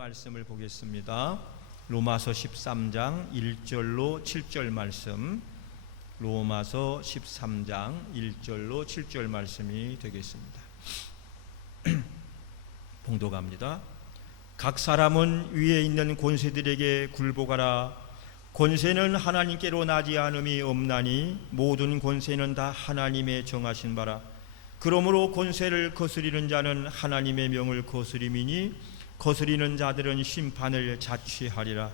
말씀을 보겠습니다. 로마서 13장 1절로 7절 말씀, 로마서 13장 1절로 7절 말씀이 되겠습니다. 봉독합니다. 각 사람은 위에 있는 권세들에게 굴복하라. 권세는 하나님께로 나지 않음이 없나니 모든 권세는 다 하나님의 정하신 바라. 그러므로 권세를 거스리는 자는 하나님의 명을 거스림이니 거스리는 자들은 심판을 자취하리라.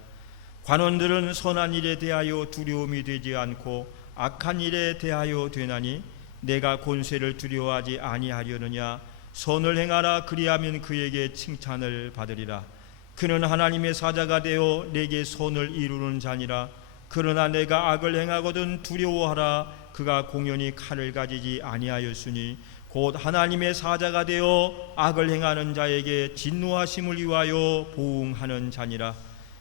관원들은 선한 일에 대하여 두려움이 되지 않고 악한 일에 대하여 되나니 내가 권세를 두려워하지 아니하려느냐. 선을 행하라. 그리하면 그에게 칭찬을 받으리라. 그는 하나님의 사자가 되어 내게 선을 이루는 자니라. 그러나 내가 악을 행하거든 두려워하라. 그가 공연히 칼을 가지지 아니하였으니 곧 하나님의 사자가 되어 악을 행하는 자에게 진노하심을 위하여 보응하는 자니라.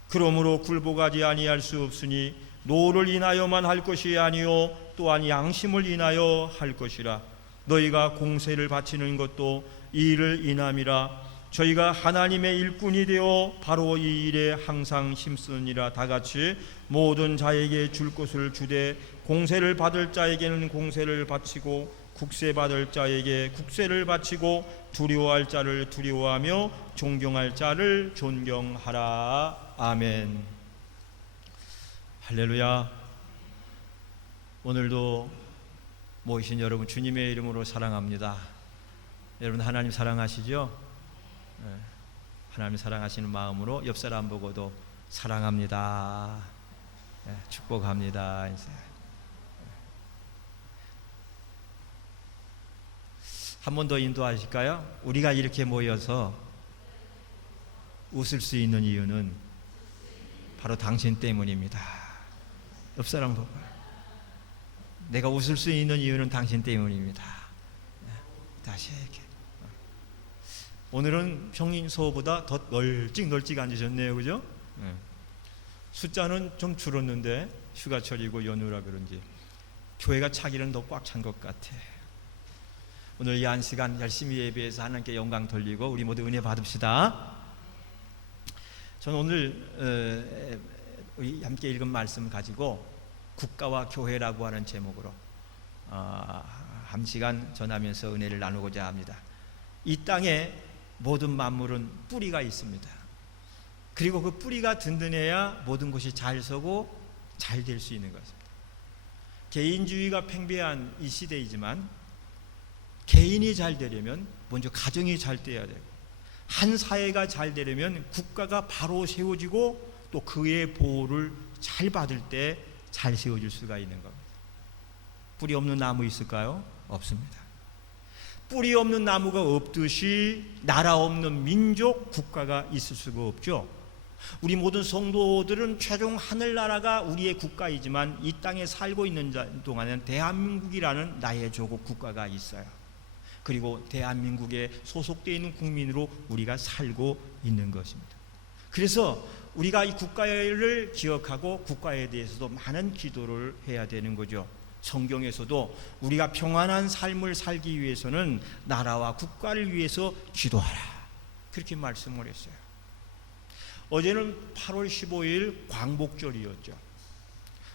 그러므로 굴복하지 아니할 수 없으니 노를 인하여만 할 것이 아니요 또한 양심을 인하여 할 것이라. 너희가 공세를 바치는 것도 이 일을 인함이라. 저희가 하나님의 일꾼이 되어 바로 이 일에 항상 힘쓰느니라. 다같이 모든 자에게 줄 것을 주되 공세를 받을 자에게는 공세를 바치고 국세 받을 자에게 국세를 바치고 두려워할 자를 두려워하며 존경할 자를 존경하라. 아멘. 할렐루야. 오늘도 모이신 여러분 주님의 이름으로 사랑합니다. 여러분 하나님 사랑하시죠? 하나님 사랑하시는 마음으로 옆 사람 보고도 사랑합니다, 축복합니다. 이제 한 번 더 인도하실까요? 우리가 이렇게 모여서 웃을 수 있는 이유는 바로 당신 때문입니다. 옆 사람 보고 내가 웃을 수 있는 이유는 당신 때문입니다. 다시 이렇게. 오늘은 평소보다 더 널찍 앉으셨네요, 그죠? 숫자는 좀 줄었는데 휴가철이고 연휴라 그런지 교회가 차기는 더 꽉 찬 것 같아. 오늘 이 한 시간 열심히 예배해서 하나님께 영광 돌리고 우리 모두 은혜 받읍시다. 저는 오늘 우리 함께 읽은 말씀 가지고 국가와 교회라고 하는 제목으로 한 시간 전하면서 은혜를 나누고자 합니다. 이 땅에 모든 만물은 뿌리가 있습니다. 그리고 그 뿌리가 든든해야 모든 것이 잘 서고 잘 될 수 있는 것입니다. 개인주의가 팽배한 이 시대이지만 개인이 잘 되려면 먼저 가정이 잘 돼야 되고 한 사회가 잘 되려면 국가가 바로 세워지고 또 그의 보호를 잘 받을 때 잘 세워질 수가 있는 겁니다. 뿌리 없는 나무 있을까요? 없습니다. 뿌리 없는 나무가 없듯이 나라 없는 민족, 국가가 있을 수가 없죠. 우리 모든 성도들은 최종 하늘나라가 우리의 국가이지만 이 땅에 살고 있는 동안은 대한민국이라는 나의 조국 국가가 있어요. 그리고 대한민국에 소속되어 있는 국민으로 우리가 살고 있는 것입니다. 그래서 우리가 이 국가를 기억하고 국가에 대해서도 많은 기도를 해야 되는 거죠. 성경에서도 우리가 평안한 삶을 살기 위해서는 나라와 국가를 위해서 기도하라, 그렇게 말씀을 했어요. 어제는 8월 15일 광복절이었죠.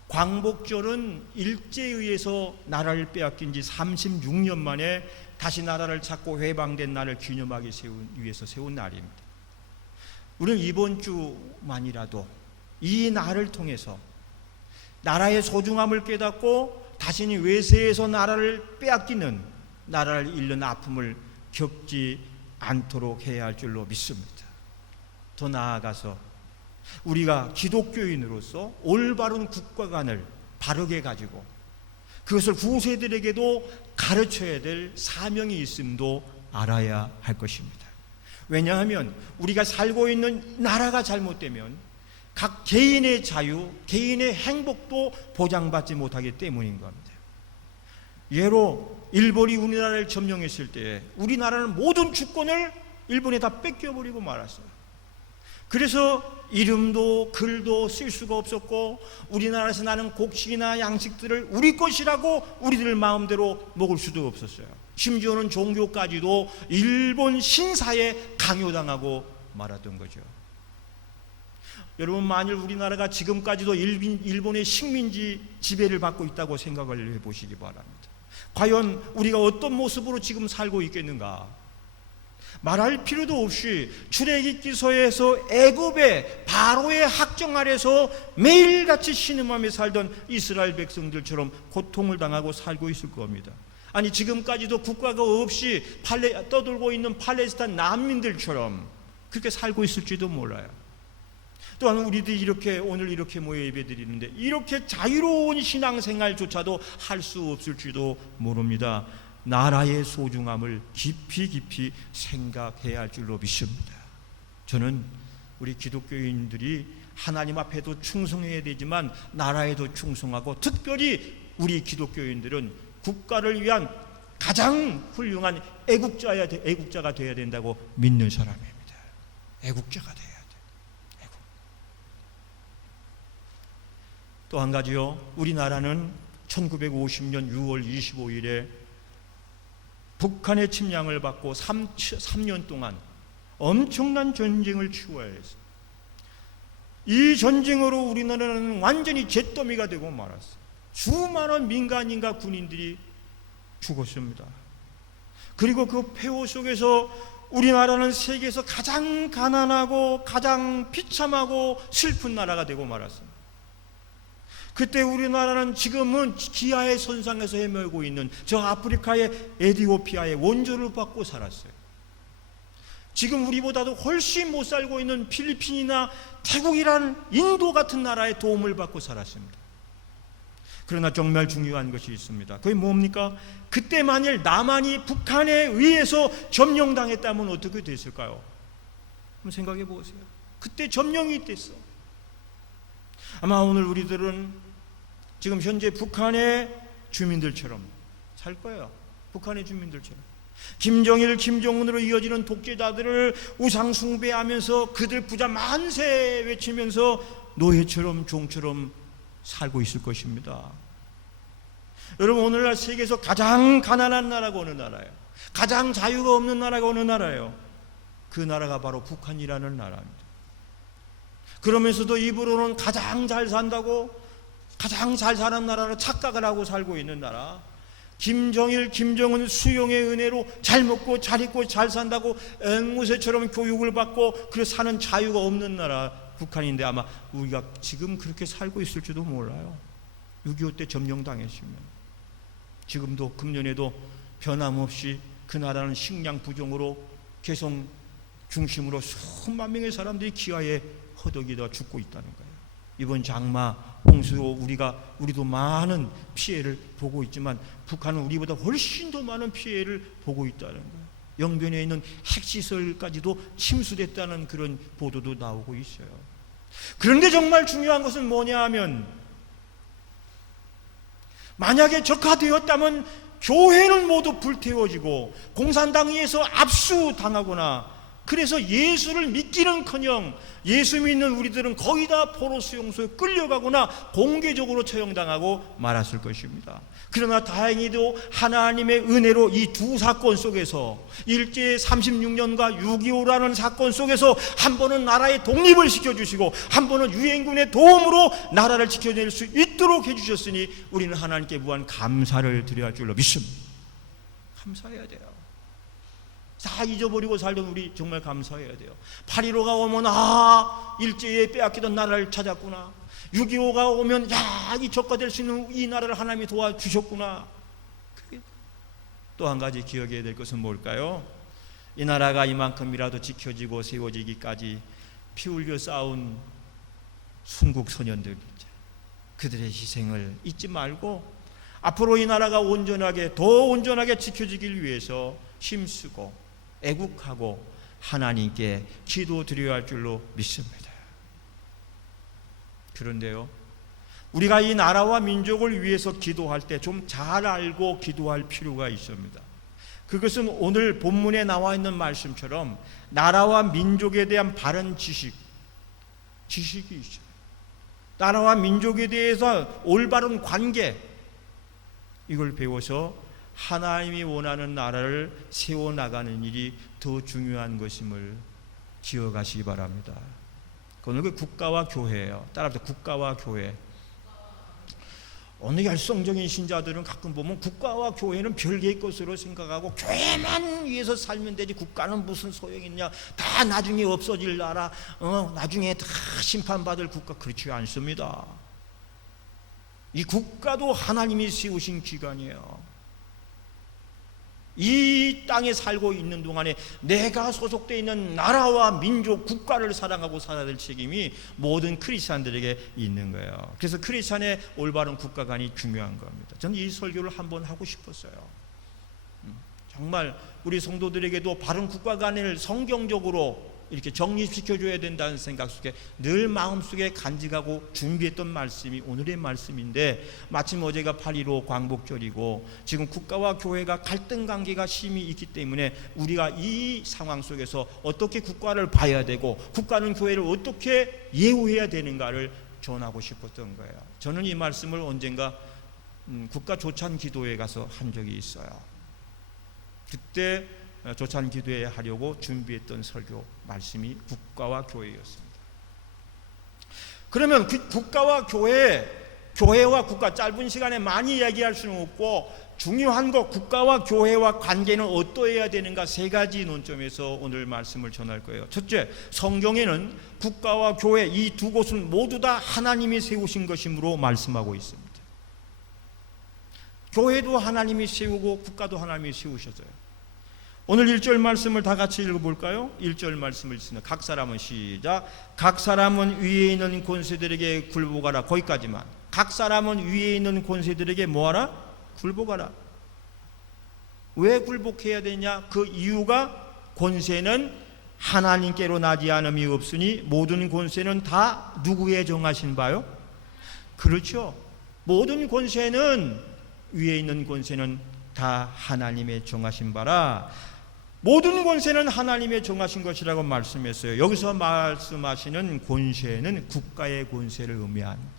광복절은 일제에 의해서 나라를 빼앗긴 지 36년 만에 다시 나라를 찾고 해방된 날을 기념하기 위해서 세운 날입니다. 우리는 이번 주만이라도 이 날을 통해서 나라의 소중함을 깨닫고 다시는 외세에서 나라를 빼앗기는, 나라를 잃는 아픔을 겪지 않도록 해야 할 줄로 믿습니다. 더 나아가서 우리가 기독교인으로서 올바른 국가관을 바르게 가지고 그것을 후세들에게도 가르쳐야 될 사명이 있음도 알아야 할 것입니다. 왜냐하면 우리가 살고 있는 나라가 잘못되면 각 개인의 자유, 개인의 행복도 보장받지 못하기 때문인 겁니다. 예로 일본이 우리나라를 점령했을 때 우리나라는 모든 주권을 일본에 다 뺏겨버리고 말았어요. 그래서 이름도 글도 쓸 수가 없었고 우리나라에서 나는 곡식이나 양식들을 우리 것이라고 우리들 마음대로 먹을 수도 없었어요. 심지어는 종교까지도 일본 신사에 강요당하고 말았던 거죠. 여러분, 만일 우리나라가 지금까지도 일본의 식민지 지배를 받고 있다고 생각을 해보시기 바랍니다. 과연 우리가 어떤 모습으로 지금 살고 있겠는가? 말할 필요도 없이 출애굽기서에서 애굽의 바로의 학정 아래서 매일같이 신음하며 살던 이스라엘 백성들처럼 고통을 당하고 살고 있을 겁니다. 아니, 지금까지도 국가가 없이 떠돌고 있는 팔레스타인 난민들처럼 그렇게 살고 있을지도 몰라요. 또한 우리들이 오늘 이렇게 모여 예배드리는데 이렇게 자유로운 신앙생활조차도 할 수 없을지도 모릅니다. 나라의 소중함을 깊이 생각해야 할 줄로 믿습니다. 저는 우리 기독교인들이 하나님 앞에도 충성해야 되지만 나라에도 충성하고, 특별히 우리 기독교인들은 국가를 위한 가장 훌륭한 애국자가 되어야 된다고 믿는 사람입니다. 애국자가 돼야 돼. 또 한 가지요. 우리나라는 1950년 6월 25일에 북한의 침략을 받고 3년 동안 엄청난 전쟁을 치러야 했어요. 이 전쟁으로 우리나라는 완전히 잿더미가 되고 말았어요. 수많은 민간인과 군인들이 죽었습니다. 그리고 그 폐허 속에서 우리나라는 세계에서 가장 가난하고 가장 비참하고 슬픈 나라가 되고 말았습니다. 그때 우리나라는 지금은 기아의 선상에서 헤매고 있는 저 아프리카의 에티오피아의 원조를 받고 살았어요. 지금 우리보다도 훨씬 못 살고 있는 필리핀이나 태국이란 인도 같은 나라의 도움을 받고 살았습니다. 그러나 정말 중요한 것이 있습니다. 그게 뭡니까? 그때 만일 남한이 북한에 의해서 점령당했다면 어떻게 됐을까요? 한번 생각해 보세요. 그때 점령이 됐어. 아마 오늘 우리들은 지금 현재 북한의 주민들처럼 살 거예요. 북한의 주민들처럼. 김정일, 김정은으로 이어지는 독재자들을 우상 숭배하면서 그들 부자 만세 외치면서 노예처럼 종처럼 살고 있을 것입니다. 여러분, 오늘날 세계에서 가장 가난한 나라가 어느 나라예요? 가장 자유가 없는 나라가 어느 나라예요? 그 나라가 바로 북한이라는 나라입니다. 그러면서도 입으로는 가장 잘 산다고, 가장 잘 사는 나라로 착각을 하고 살고 있는 나라. 김정일, 김정은 수용의 은혜로 잘 먹고 잘 입고 잘 산다고 앵무새처럼 교육을 받고 그래서 사는 자유가 없는 나라 북한인데, 아마 우리가 지금 그렇게 살고 있을지도 몰라요. 6.25 때 점령당했으면 지금도 금년에도 변함없이 그 나라는 식량 부족으로 개성 중심으로 수만 명의 사람들이 기아에 허덕이다 죽고 있다는 거예요. 이번 장마, 홍수로 우리도 많은 피해를 보고 있지만 북한은 우리보다 훨씬 더 많은 피해를 보고 있다는 거예요. 영변에 있는 핵시설까지도 침수됐다는 그런 보도도 나오고 있어요. 그런데 정말 중요한 것은 뭐냐 하면, 만약에 적화되었다면 교회는 모두 불태워지고 공산당에 의해서 압수당하거나, 그래서 예수를 믿기는커녕 예수 믿는 우리들은 거의 다 포로 수용소에 끌려가거나 공개적으로 처형당하고 말았을 것입니다. 그러나 다행히도 하나님의 은혜로 이 두 사건 속에서, 일제 36년과 6.25라는 사건 속에서 한 번은 나라의 독립을 시켜주시고 한 번은 유엔군의 도움으로 나라를 지켜낼 수 있도록 해주셨으니 우리는 하나님께 무한 감사를 드려야 할 줄로 믿습니다. 감사해야 돼요. 다 잊어버리고 살던 우리 정말 감사해야 돼요. 8.15가 오면 일제에 빼앗기던 나라를 찾았구나. 6.25가 오면 이 적화될 수 있는 이 나라를 하나님이 도와주셨구나. 또 한 가지 기억해야 될 것은 뭘까요? 이 나라가 이만큼이라도 지켜지고 세워지기까지 피 흘려 싸운 순국 소년들, 그들의 희생을 잊지 말고 앞으로 이 나라가 더 온전하게 지켜지길 위해서 힘쓰고 애국하고 하나님께 기도드려야 할 줄로 믿습니다. 그런데요, 우리가 이 나라와 민족을 위해서 기도할 때 좀 잘 알고 기도할 필요가 있습니다. 그것은 오늘 본문에 나와 있는 말씀처럼 나라와 민족에 대한 바른 지식이 있어요. 나라와 민족에 대해서 올바른 관계, 이걸 배워서 하나님이 원하는 나라를 세워나가는 일이 더 중요한 것임을 기억하시기 바랍니다. 오늘 그 국가와 교회예요. 따라서 국가와 교회. 어느 열성적인 신자들은 가끔 보면 국가와 교회는 별개의 것으로 생각하고 교회만 위해서 살면 되지 국가는 무슨 소용이 있냐, 다 나중에 없어질 나라, 나중에 다 심판받을 국가. 그렇지 않습니다. 이 국가도 하나님이 세우신 기관이에요. 이 땅에 살고 있는 동안에 내가 소속되어 있는 나라와 민족, 국가를 사랑하고 살아야 될 책임이 모든 크리스찬들에게 있는 거예요. 그래서 크리스찬의 올바른 국가관이 중요한 겁니다. 저는 이 설교를 한번 하고 싶었어요. 정말 우리 성도들에게도 바른 국가관을 성경적으로 이렇게 정립시켜줘야 된다는 생각 속에 늘 마음속에 간직하고 준비했던 말씀이 오늘의 말씀인데, 마침 어제가 8.15 광복절이고 지금 국가와 교회가 갈등 관계가 심히 있기 때문에 우리가 이 상황 속에서 어떻게 국가를 봐야 되고 국가는 교회를 어떻게 예우해야 되는가를 전하고 싶었던 거예요. 저는 이 말씀을 언젠가 국가 조찬 기도회 가서 한 적이 있어요. 그때 조찬 기도회 하려고 준비했던 설교 말씀이 국가와 교회였습니다. 그러면 그 국가와 교회와 국가, 짧은 시간에 많이 이야기할 수는 없고 중요한 것, 국가와 교회와 관계는 어떠해야 되는가, 세 가지 논점에서 오늘 말씀을 전할 거예요. 첫째, 성경에는 국가와 교회 이 두 곳은 모두 다 하나님이 세우신 것이므로 말씀하고 있습니다. 교회도 하나님이 세우고 국가도 하나님이 세우셨어요. 오늘 1절 말씀을 다 같이 읽어볼까요? 1절 말씀을 읽습니다. 각 사람은 시작. 각 사람은 위에 있는 권세들에게 굴복하라. 거기까지만. 각 사람은 위에 있는 권세들에게 뭐하라? 굴복하라. 왜 굴복해야 되냐? 그 이유가 권세는 하나님께로 나지 않음이 없으니 모든 권세는 다 누구의 정하신 바요? 그렇죠. 모든 권세는, 위에 있는 권세는 다 하나님의 정하신 바라. 모든 권세는 하나님의 정하신 것이라고 말씀했어요. 여기서 말씀하시는 권세는 국가의 권세를 의미합니다.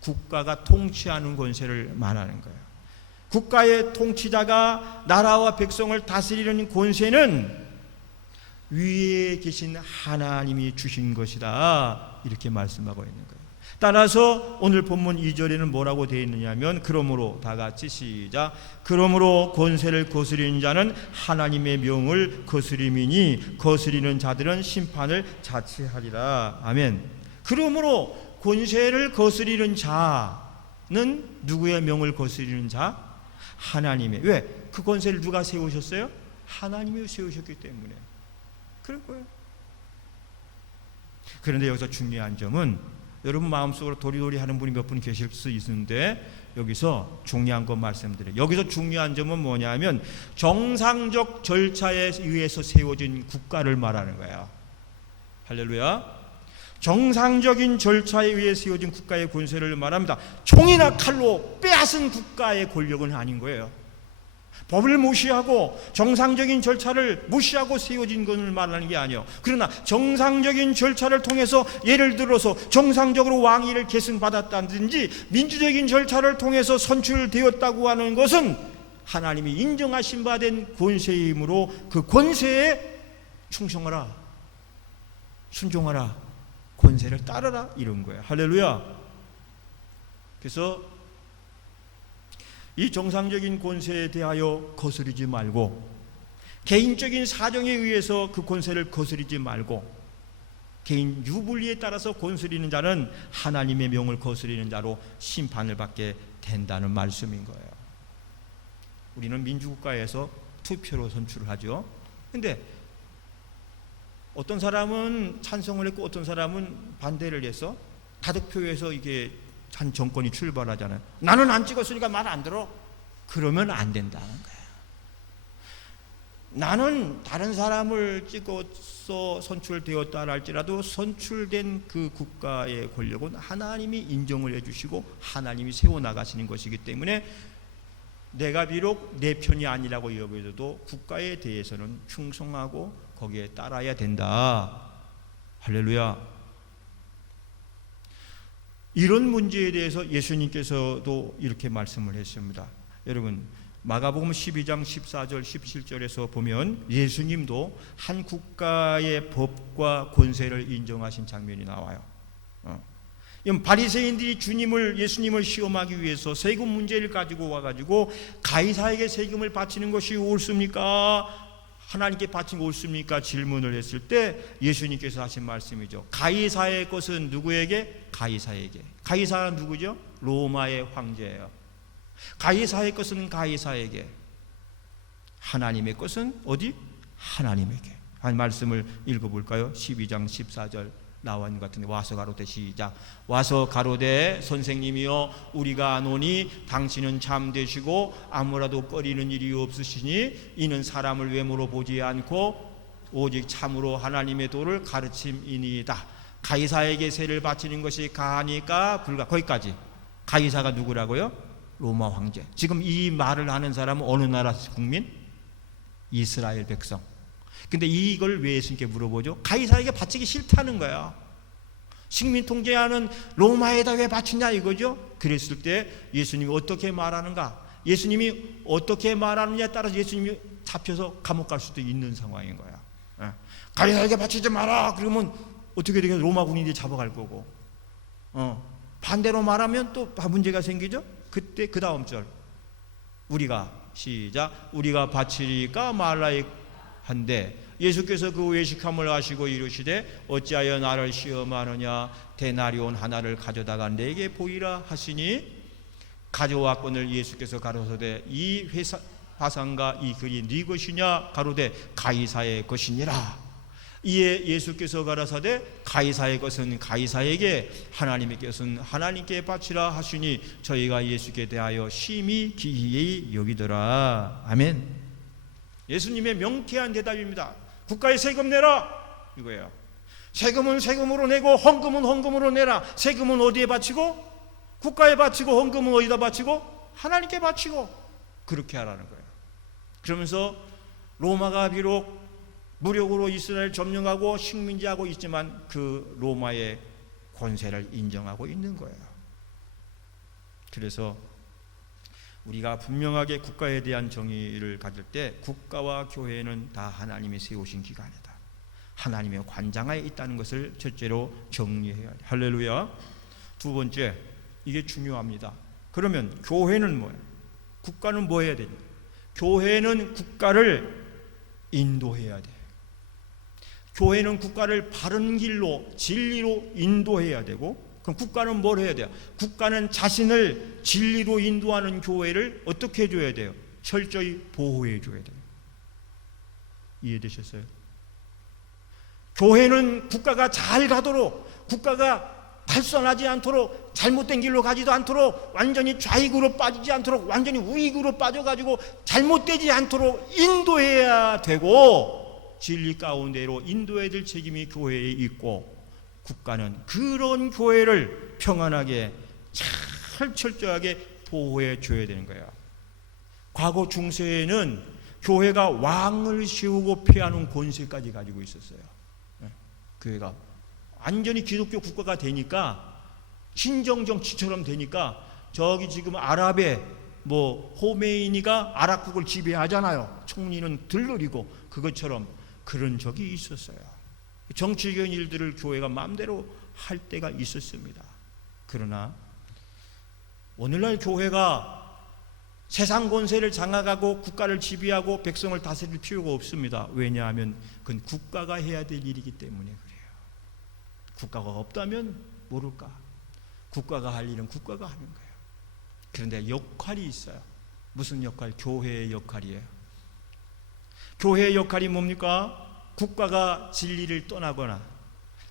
국가가 통치하는 권세를 말하는 거예요. 국가의 통치자가 나라와 백성을 다스리는 권세는 위에 계신 하나님이 주신 것이다, 이렇게 말씀하고 있는 거예요. 따라서 오늘 본문 2절에는 뭐라고 되어 있느냐면, 그러므로, 다 같이 시작. 그러므로 권세를 거스리는 자는 하나님의 명을 거스림이니 거스리는 자들은 심판을 자취하리라. 아멘. 그러므로 권세를 거스리는 자는 누구의 명을 거스리는 자? 하나님의. 왜? 그 권세를 누가 세우셨어요? 하나님이 세우셨기 때문에 그런 거예요. 그런데 여기서 중요한 점은, 여러분 마음속으로 도리도리 하는 분이 몇 분 계실 수 있는데 여기서 중요한 거 말씀드려요. 여기서 중요한 점은 뭐냐면 정상적 절차에 의해서 세워진 국가를 말하는 거예요. 할렐루야. 정상적인 절차에 의해 세워진 국가의 권세를 말합니다. 총이나 칼로 빼앗은 국가의 권력은 아닌 거예요. 법을 무시하고 정상적인 절차를 무시하고 세워진 것을 말하는 게 아니에요. 그러나 정상적인 절차를 통해서, 예를 들어서 정상적으로 왕위를 계승받았다든지 민주적인 절차를 통해서 선출되었다고 하는 것은 하나님이 인정하신 바 된 권세이므로 그 권세에 충성하라, 순종하라, 권세를 따르라, 이런 거예요. 할렐루야. 그래서 이 정상적인 권세에 대하여 거스르지 말고, 개인적인 사정에 의해서 그 권세를 거스르지 말고, 개인 유불리에 따라서 거스리는 자는 하나님의 명을 거스리는 자로 심판을 받게 된다는 말씀인 거예요. 우리는 민주국가에서 투표로 선출을 하죠. 근데 어떤 사람은 찬성을 했고 어떤 사람은 반대를 해서 다득표에서 이게 한 정권이 출발하잖아요. 나는 안 찍었으니까 말 안 들어. 그러면 안 된다는 거예요. 나는 다른 사람을 찍어서 선출되었다 할지라도 선출된 그 국가의 권력은 하나님이 인정을 해주시고 하나님이 세워나가시는 것이기 때문에 내가 비록 내 편이 아니라고 여겨도 국가에 대해서는 충성하고 거기에 따라야 된다. 할렐루야. 이런 문제에 대해서 예수님께서도 이렇게 말씀을 했습니다. 여러분, 마가복음 12장 14절 17절에서 보면 예수님도 한 국가의 법과 권세를 인정하신 장면이 나와요. 바리새인들이 예수님을 시험하기 위해서 세금 문제를 가지고 와가지고 가이사에게 세금을 바치는 것이 옳습니까? 하나님께 바친 게 옳습니까? 질문을 했을 때 예수님께서 하신 말씀이죠. 가이사의 것은 누구에게? 가이사에게. 가이사는 누구죠? 로마의 황제예요. 가이사의 것은 가이사에게, 하나님의 것은 어디? 하나님에게. 한 말씀을 읽어볼까요? 12장 14절 나와 있는 것 같은데, 와서 가로되 시작. 와서 가로되 선생님이여 우리가 아노니 당신은 참되시고 아무라도 꺼리는 일이 없으시니 이는 사람을 외모로 보지 않고 오직 참으로 하나님의 도를 가르침이니이다. 가이사에게 세를 바치는 것이 가하니까 불가. 거기까지. 가이사가 누구라고요? 로마 황제. 지금 이 말을 하는 사람은 어느 나라 국민? 이스라엘 백성. 근데 이걸 왜 예수님께 물어보죠? 가이사에게 바치기 싫다는 거야. 식민 통제하는 로마에다 왜 바치냐 이거죠. 그랬을 때 예수님이 어떻게 말하는가? 예수님이 어떻게 말하느냐에 따라서 예수님이 잡혀서 감옥 갈 수도 있는 상황인 거야. 가이사에게 바치지 마라 그러면 어떻게 되겠어? 로마 군인들이 잡아갈 거고, 반대로 말하면 또 문제가 생기죠. 그때 그 다음 절, 우리가 시작. 우리가 바치리까 말라이 한데 예수께서 그 외식함을 하시고 이르시되 어찌하여 나를 시험하느냐? 데나리온 하나를 가져다가 내게 보이라 하시니 가져왔거늘 예수께서 가로되 이 화상과 이 글이 네 것이냐? 가로되 가이사의 것이니라. 이에 예수께서 가라사대 가이사의 것은 가이사에게, 하나님의 것은 하나님께 바치라 하시니 저희가 예수께 대하여 심히 기이히 여기더라. 아멘. 예수님의 명쾌한 대답입니다. 국가에 세금 내라 이거예요. 세금은 세금으로 내고 헌금은 헌금으로 내라. 세금은 어디에 바치고? 국가에 바치고, 헌금은 어디다 바치고? 하나님께 바치고. 그렇게 하라는 거예요. 그러면서 로마가 비록 무력으로 이스라엘 점령하고 식민지하고 있지만 그 로마의 권세를 인정하고 있는 거예요. 그래서 우리가 분명하게 국가에 대한 정의를 가질 때 국가와 교회는 다 하나님이 세우신 기관이다. 하나님의 관장하에 있다는 것을 첫째로 정리해야 돼. 할렐루야. 두 번째, 이게 중요합니다. 그러면 교회는 뭐예요? 국가는 뭐 해야 되냐? 교회는 국가를 인도해야 돼. 교회는 국가를 바른 길로, 진리로 인도해야 되고, 그럼 국가는 뭘 해야 돼요? 국가는 자신을 진리로 인도하는 교회를 어떻게 해줘야 돼요? 철저히 보호해 줘야 돼요. 이해되셨어요? 교회는 국가가 잘 가도록, 국가가 탈선하지 않도록, 잘못된 길로 가지도 않도록, 완전히 좌익으로 빠지지 않도록, 완전히 우익으로 빠져가지고 잘못되지 않도록 인도해야 되고, 진리 가운데로 인도해야 될 책임이 교회에 있고, 국가는 그런 교회를 평안하게 잘 철저하게 보호해 줘야 되는 거예요. 과거 중세에는 교회가 왕을 세우고 폐하는 권세까지 가지고 있었어요. 교회가 완전히 기독교 국가가 되니까, 신정 정치처럼 되니까, 저기 지금 아랍의 호메이니가 아랍국을 지배하잖아요. 총리는 들러리고, 그것처럼 그런 적이 있었어요. 정치적인 일들을 교회가 마음대로 할 때가 있었습니다. 그러나 오늘날 교회가 세상 권세를 장악하고 국가를 지배하고 백성을 다스릴 필요가 없습니다. 왜냐하면 그건 국가가 해야 될 일이기 때문에 그래요. 국가가 없다면 모를까? 국가가 할 일은 국가가 하는 거예요. 그런데 역할이 있어요. 무슨 역할? 교회의 역할이에요. 교회의 역할이 뭡니까? 국가가 진리를 떠나거나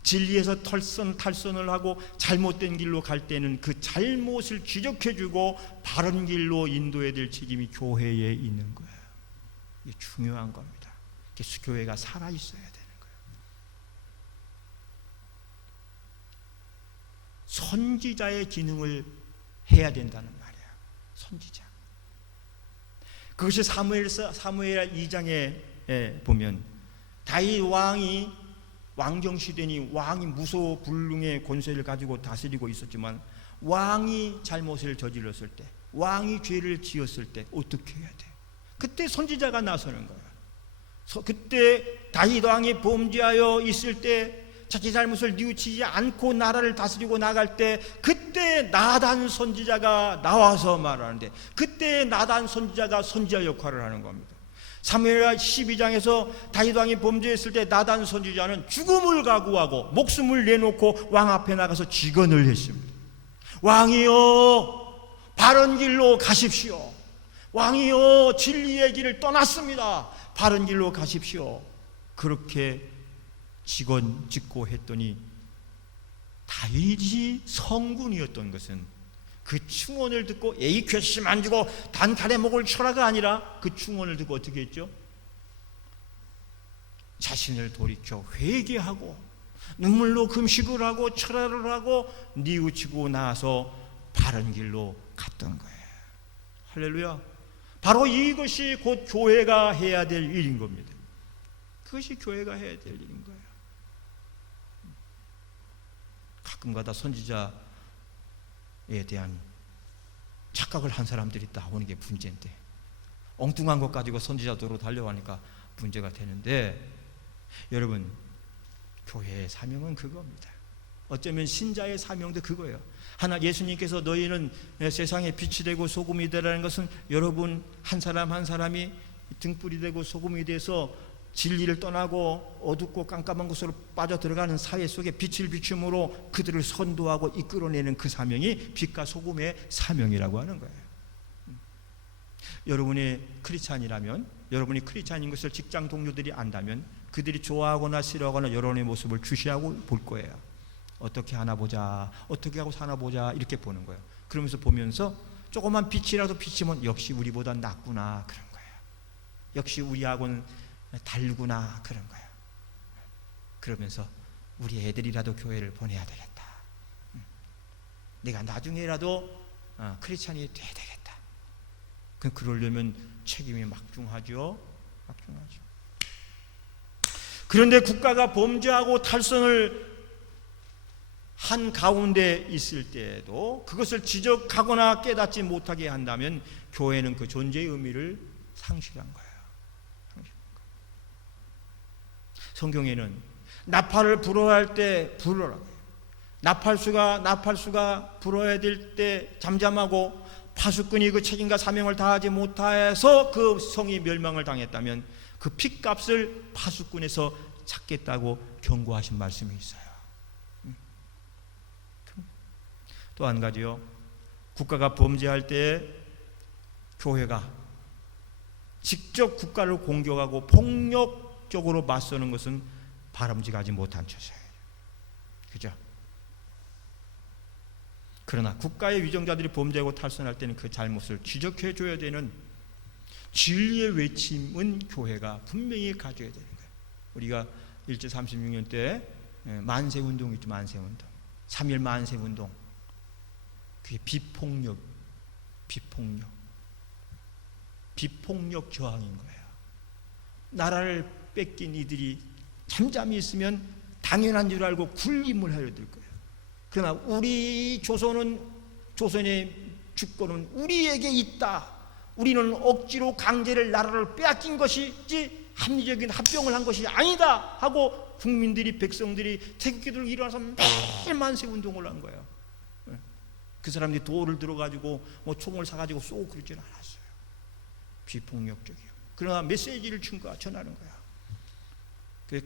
진리에서 탈선을 하고 잘못된 길로 갈 때는 그 잘못을 지적해주고 바른 길로 인도해야 될 책임이 교회에 있는 거예요. 이게 중요한 겁니다. 그래서 교회가 살아있어야 되는 거예요. 선지자의 기능을 해야 된다는 말이야. 선지자. 그것이 사무엘 2장에 보면 다윗 왕이 왕정시대니 왕이 무소불능의 권세를 가지고 다스리고 있었지만 왕이 잘못을 저질렀을 때, 왕이 죄를 지었을 때 어떻게 해야 돼? 그때 선지자가 나서는 거야. 그때 다윗 왕이 범죄하여 있을 때 자기 잘못을 뉘우치지 않고 나라를 다스리고 나갈 때 그때 나단 선지자가 나와서 말하는데, 그때 나단 선지자가 선지자 역할을 하는 겁니다. 사무엘하 12장에서 다윗 왕이 범죄했을 때 나단 선지자는 죽음을 각오하고 목숨을 내놓고 왕 앞에 나가서 직언을 했습니다. 왕이여, 바른 길로 가십시오. 왕이여, 진리의 길을 떠났습니다. 바른 길로 가십시오. 그렇게 직언 짓고 했더니 다윗이 성군이었던 것은 그 충언을 듣고 에이 괘씸 안 주고 단칼에 목을 쳐라가 아니라 그 충언을 듣고 어떻게 했죠? 자신을 돌이켜 회개하고 눈물로 금식을 하고 철회를 하고 뉘우치고 나서 바른 길로 갔던 거예요. 할렐루야. 바로 이것이 곧 교회가 해야 될 일인 겁니다. 그것이 교회가 해야 될 일인 거예요. 가끔가다 선지자에 대한 착각을 한 사람들이 나오는 게 문제인데, 엉뚱한 것 가지고 선지자도로 달려가니까 문제가 되는데, 여러분, 교회의 사명은 그겁니다. 어쩌면 신자의 사명도 그거예요. 예수님께서 너희는 세상의 빛이 되고 소금이 되라는 것은 여러분 한 사람 한 사람이 등불이 되고 소금이 돼서 진리를 떠나고 어둡고 깜깜한 곳으로 빠져들어가는 사회 속에 빛을 비춤으로 그들을 선도하고 이끌어내는 그 사명이 빛과 소금의 사명이라고 하는 거예요. 여러분이 크리스찬이라면, 여러분이 크리스찬인 것을 직장 동료들이 안다면 그들이 좋아하거나 싫어하거나 여러분의 모습을 주시하고 볼 거예요. 어떻게 하나 보자, 어떻게 하고 사나 보자, 이렇게 보는 거예요. 그러면서 보면서 조그만 빛이라도 비치면 역시 우리보다 낫구나, 그런 거예요. 역시 우리하고는 달구나, 그런 거예요. 그러면서 우리 애들이라도 교회를 보내야 되겠다. 내가 나중에라도 크리스찬이 돼야 되겠다. 그러려면 책임이 막중하죠. 막중하죠. 그런데 국가가 범죄하고 탈선을 한 가운데 있을 때에도 그것을 지적하거나 깨닫지 못하게 한다면 교회는 그 존재의 의미를 상실한 거예요. 성경에는 나팔을 불어야 할 때 불어라, 나팔수가 불어야 될 때 잠잠하고 파수꾼이 그 책임과 사명을 다하지 못해서 그 성이 멸망을 당했다면 그 핏값을 파수꾼에서 찾겠다고 경고하신 말씀이 있어요. 또 한 가지요, 국가가 범죄할 때 교회가 직접 국가를 공격하고 폭력적으로 맞서는 것은 바람직하지 못한 처사예요. 그죠? 그러나 국가의 위정자들이 범죄하고 탈선할 때는 그 잘못을 지적해 줘야 되는 진리의 외침은 교회가 분명히 가져야 되는 거예요. 우리가 일제 36년 때 만세운동 있죠. 만세운동, 3.1 만세운동. 그게 비폭력 저항인 거예요. 나라를 뺏긴 이들이 잠잠히 있으면 당연한 줄 알고 군림을 하려 들 거예요. 그러나 우리 조선의 주권은 우리에게 있다. 우리는 억지로 강제를 나라를 빼앗긴 것이지 합리적인 합병을 한 것이 아니다 하고 국민들이, 백성들이 태극기들을 일어나서 매일 만세운동을 한 거예요. 그 사람들이 돌을 들어가지고 총을 사가지고 쏘고 그러지는 않았어요. 비폭력적이요. 그러나 메시지를 전하는 거야.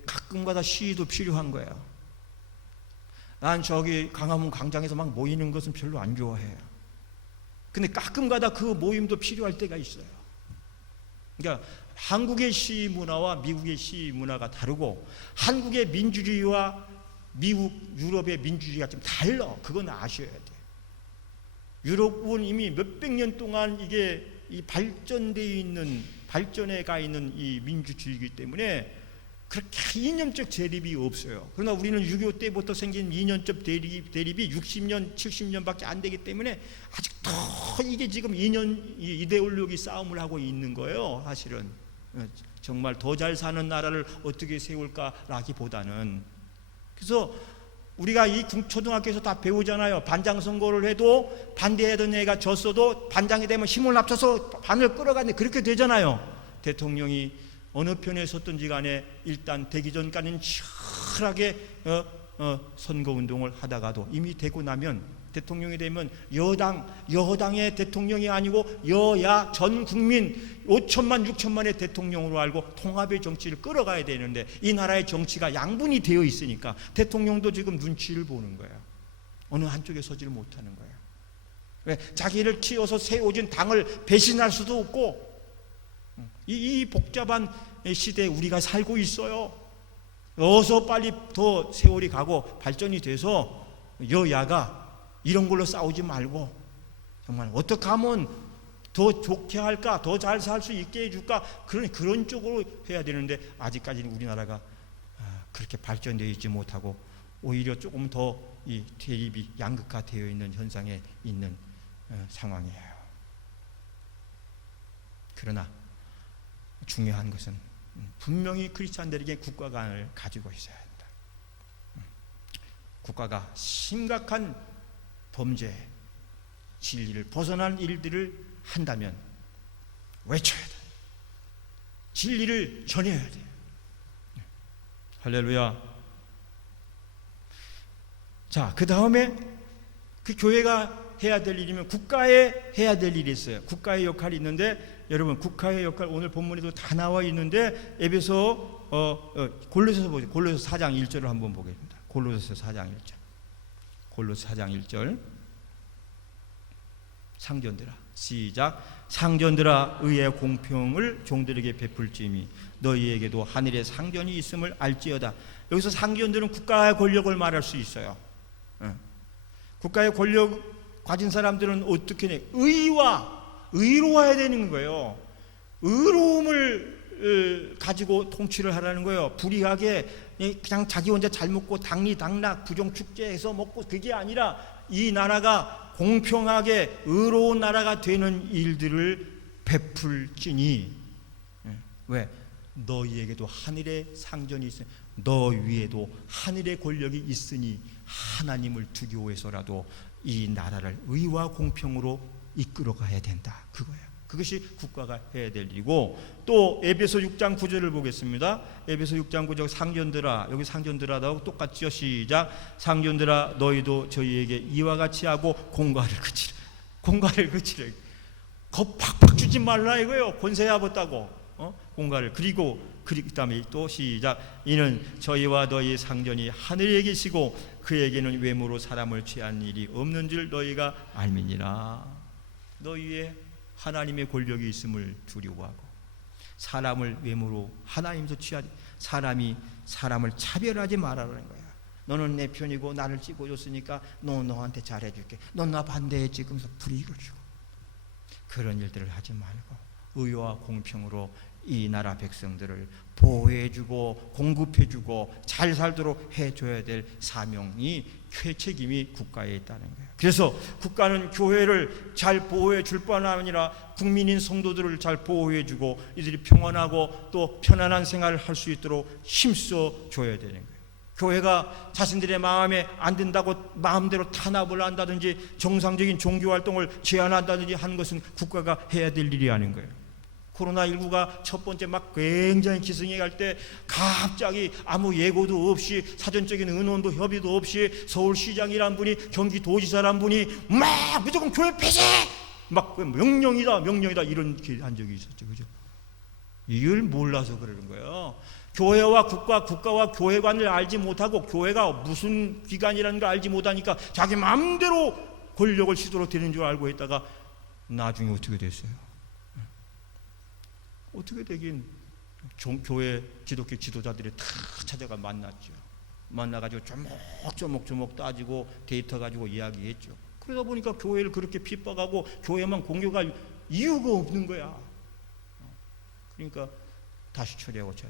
가끔가다 시위도 필요한 거야. 난 저기 강화문 광장에서 막 모이는 것은 별로 안 좋아해요. 근데 가끔가다 그 모임도 필요할 때가 있어요. 그러니까 한국의 시위 문화와 미국의 시위 문화가 다르고, 한국의 민주주의와 미국, 유럽의 민주주의가 좀 달라. 그건 아셔야 돼. 유럽은 이미 몇백 년 동안 이게 이 발전해 가 있는 이 민주주의이기 때문에 그렇게 이념적 대립이 없어요. 그러나 우리는 6.25 때부터 생긴 이념적 대립이 60년, 70년밖에 안 되기 때문에 아직도 이게 지금 이데올로기 싸움을 하고 있는 거예요. 사실은 정말 더 잘 사는 나라를 어떻게 세울까라기보다는. 그래서 우리가 이 초등학교에서 다 배우잖아요. 반장 선거를 해도 반대하던 애가 졌어도 반장이 되면 힘을 합쳐서 반을 끌어가는데 그렇게 되잖아요. 대통령이 어느 편에 섰든지 간에 일단 되기 전까지는 치열하게 선거운동을 하다가도 이미 되고 나면 대통령이 되면 여당의 대통령이 아니고 여야 전 국민 5천만 6천만의 대통령으로 알고 통합의 정치를 끌어가야 되는데 이 나라의 정치가 양분이 되어 있으니까 대통령도 지금 눈치를 보는 거예요. 어느 한쪽에 서지를 못하는 거예요. 왜? 자기를 키워서 세워진 당을 배신할 수도 없고 이 복잡한 시대에 우리가 살고 있어요. 어서 빨리 더 세월이 가고 발전이 돼서 여야가 이런 걸로 싸우지 말고 정말 어떻게 하면 더 좋게 할까, 더 잘 살 수 있게 해줄까, 그런 쪽으로 해야 되는데 아직까지는 우리나라가 그렇게 발전되어 있지 못하고 오히려 조금 더 이 대립이 양극화되어 있는 현상에 있는 상황이에요. 그러나 중요한 것은 분명히 크리스찬들에게 국가관을 가지고 있어야 한다. 국가가 심각한 범죄, 진리를 벗어난 일들을 한다면 외쳐야 돼. 진리를 전해야 돼. 할렐루야. 자, 그 다음에 그 교회가 해야 될 일이면 국가에 해야 될 일이 있어요. 국가의 역할이 있는데 여러분 국가의 역할 오늘 본문에도 다 나와 있는데 에베소 골로새서 보죠. 골로새 4장 1절을 한번 보겠습니다. 골로새 4장 1절. 골로새 4장 1절. 상전들아 시작. 상전들아 의의 공평을 종들에게 베풀지니 너희에게도 하늘의 상전이 있음을 알지어다. 여기서 상전들은 국가의 권력을 말할 수 있어요. 국가의 권력 가진 사람들은 어떻게 해? 의로워야 되는 거예요. 의로움을 가지고 통치를 하라는 거예요. 불의하게 그냥 자기 혼자 잘 먹고 당리당락 부정축제해서 먹고 그게 아니라 이 나라가 공평하게 의로운 나라가 되는 일들을 베풀지니 왜? 너희에게도 하늘의 상전이 있으니 너 위에도 하늘의 권력이 있으니 하나님을 두려워해서라도 이 나라를 의와 공평으로 이끌어 가야 된다. 그거예요. 그것이 국가가 해야 될 일이고 또 에베소 6장 9절을 보겠습니다. 에베소 6장 9절 상전들아 여기 상전들아라고 똑같죠. 시작. 상전들아 너희도 저희에게 이와 같이 하고 공과를 그치라. 공과를 그치라. 겁 팍팍 주지 말라 이거예요. 권세 잡았다고. 공과를 그리고 그다음에 또 시작. 이는 저희와 너희 상전이 하늘에 계시고 그에게는 외모로 사람을 취한 일이 없는 줄 너희가 알미니라. 너희의 하나님의 권력이 있음을 두려워하고 사람을 외모로 하나님도 취하지 사람이 사람을 차별하지 말라는 거야. 너는 내 편이고 나를 찍어줬으니까 너한테 잘해줄게. 넌 나 반대했지 그러면서 불이익을 주고 그런 일들을 하지 말고 의와 공평으로 이 나라 백성들을 보호해주고 공급해주고 잘 살도록 해줘야 될 사명이 책임이 국가에 있다는 거예요. 그래서 국가는 교회를 잘 보호해 줄 뿐 아니라 국민인 성도들을 잘 보호해주고 이들이 평안하고 또 편안한 생활을 할 수 있도록 힘써 줘야 되는 거예요. 교회가 자신들의 마음에 안 든다고 마음대로 탄압을 한다든지 정상적인 종교활동을 제한한다든지 하는 것은 국가가 해야 될 일이 아닌 거예요. 코로나19가 첫 번째 막 굉장히 기승해 갈 때 갑자기 아무 예고도 없이 사전적인 의논도 협의도 없이 서울시장이란 분이 경기도지사란 분이 막 무조건 교회 폐쇄 막 명령이다 이런 한 적이 있었죠. 그죠? 이걸 몰라서 그러는 거예요. 교회와 국가와 교회관을 알지 못하고 교회가 무슨 기관이라는 걸 알지 못하니까 자기 마음대로 권력을 시도로 되는 줄 알고 있다가 나중에 어떻게 됐어요? 어떻게 되긴 교회 기독교 지도자들이 다 찾아가 만났죠. 만나가지고 조목조목 따지고 데이터 가지고 이야기했죠. 그러다 보니까 교회를 그렇게 핍박하고 교회만 공격할 이유가 없는 거야. 그러니까 다시 처리하고 쳐.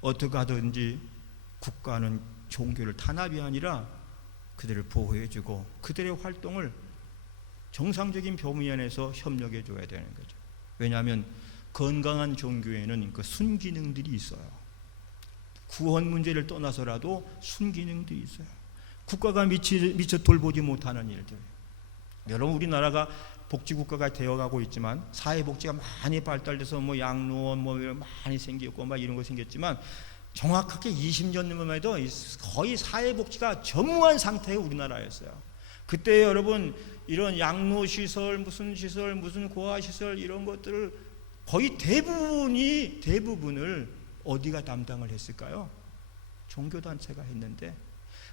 어떻게 하든지 국가는 종교를 탄압이 아니라 그들을 보호해주고 그들의 활동을 정상적인 범위 안에서 협력해줘야 되는 거죠. 왜냐하면 건강한 종교에는 그 순기능들이 있어요. 구원 문제를 떠나서라도 순기능들이 있어요. 국가가 미처 돌보지 못하는 일들. 여러분, 우리나라가 복지국가가 되어가고 있지만 사회복지가 많이 발달돼서 뭐 양로원 뭐 많이 생겼고 막 이런 거 생겼지만 정확하게 20년 전만 해도 거의 사회복지가 전무한 상태의 우리나라였어요. 그때 여러분 이런 양로시설 무슨 시설 무슨 고아시설 이런 것들을 거의 대부분을 어디가 담당을 했을까요? 종교단체가 했는데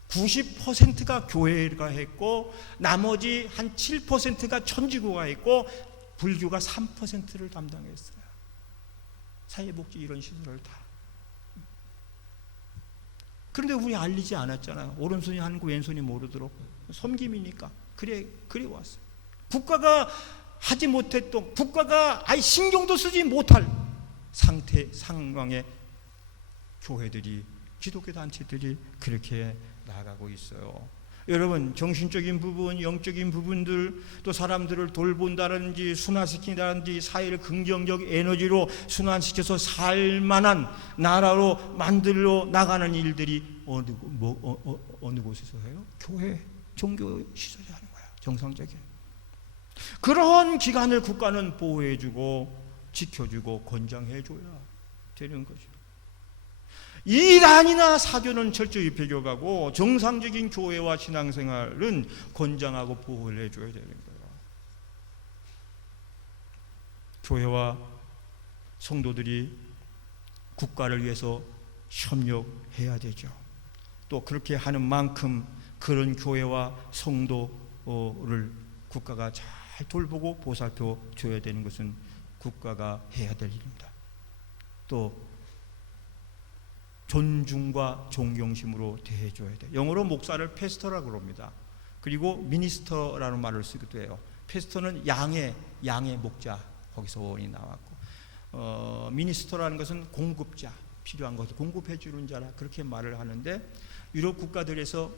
90%가 교회가 했고 나머지 한 7%가 천주교가 했고 불교가 3%를 담당했어요. 사회복지 이런 시설을 다. 그런데 우리 알리지 않았잖아요. 오른손이 하는 거 왼손이 모르도록. 섬김이니까. 그래 왔어요. 국가가 하지 못했던, 국가가 아예 신경도 쓰지 못할 상황에 교회들이, 기독교 단체들이 그렇게 나아가고 있어요. 여러분, 정신적인 부분, 영적인 부분들, 또 사람들을 돌본다든지 순환시킨다든지 사회를 긍정적 에너지로 순환시켜서 살만한 나라로 만들어 나가는 일들이 어느 곳에서 해요? 교회, 종교 시설이 하는 거야. 정상적인. 그런 기관을 국가는 보호해주고 지켜주고 권장해줘야 되는 거죠. 이단이나 사교는 철저히 배격하고 정상적인 교회와 신앙생활은 권장하고 보호를 해줘야 되는 거예요. 교회와 성도들이 국가를 위해서 협력해야 되죠. 또 그렇게 하는 만큼 그런 교회와 성도를 국가가 잘 돌보고 보살펴 줘야 되는 것은 국가가 해야 될 일입니다. 또 존중과 존경심으로 대해줘야 돼요. 영어로 목사를 패스터라고 합니다. 그리고 미니스터라는 말을 쓰기도 해요. 패스터는 양의 목자, 거기서 원이 나왔고, 미니스터라는 것은 공급자, 필요한 것을 공급해 주는 자라 그렇게 말을 하는데, 유럽 국가들에서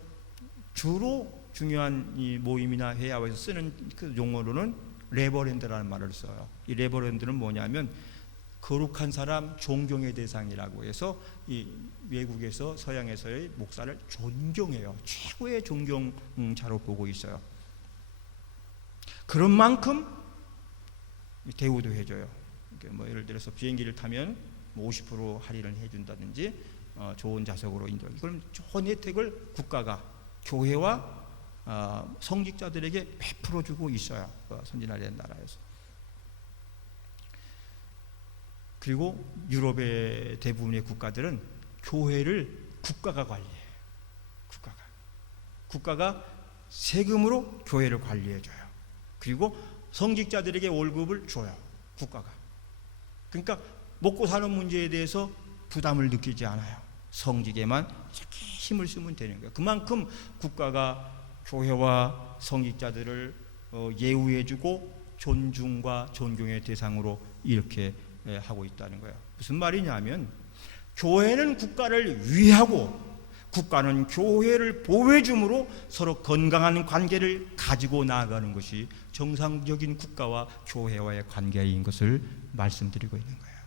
주로 중요한 이 모임이나 회화에서 쓰는 그 용어로는 레버랜드라는 말을 써요. 이 레버랜드는 뭐냐면 거룩한 사람, 존경의 대상이라고 해서 이 외국에서 서양에서의 목사를 존경해요. 최고의 존경자로 보고 있어요. 그런 만큼 대우도 해줘요. 뭐 예를 들어서 비행기를 타면 50% 할인을 해준다든지 좋은 좌석으로 인도. 이걸 좋은 혜택을 국가가 교회와 성직자들에게 베풀어주고 있어요. 선진화된 나라에서. 그리고 유럽의 대부분의 국가들은 교회를 국가가 관리해요. 국가가 세금으로 교회를 관리해줘요. 그리고 성직자들에게 월급을 줘요. 국가가. 그러니까 먹고 사는 문제에 대해서 부담을 느끼지 않아요. 성직에만 이렇게 힘을 쓰면 되는 거예요. 그만큼 국가가 교회와 성직자들을 예우해주고 존중과 존경의 대상으로 이렇게 하고 있다는 거예요. 무슨 말이냐면 교회는 국가를 위하고 국가는 교회를 보호해줌으로 서로 건강한 관계를 가지고 나아가는 것이 정상적인 국가와 교회와의 관계인 것을 말씀드리고 있는 거예요.